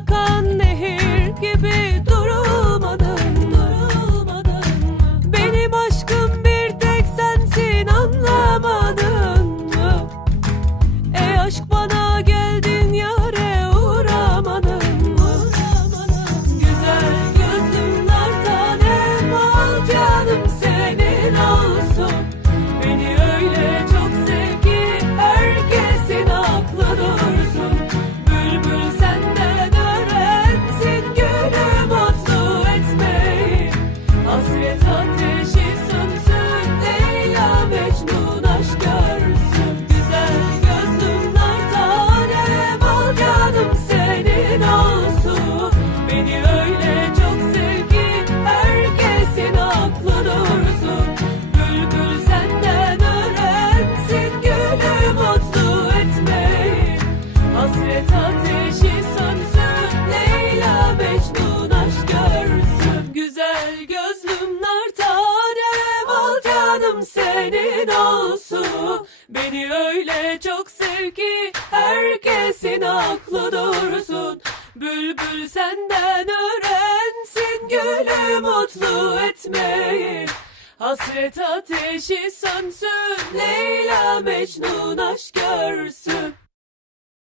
akan nehir gibi dur. much more. Beni öyle çok sev ki Herkesin aklı dursun. Bülbül senden öğrensin Gülü mutlu etmeyi. Hasret ateşi sönsün Leyla Mecnun aşk görsün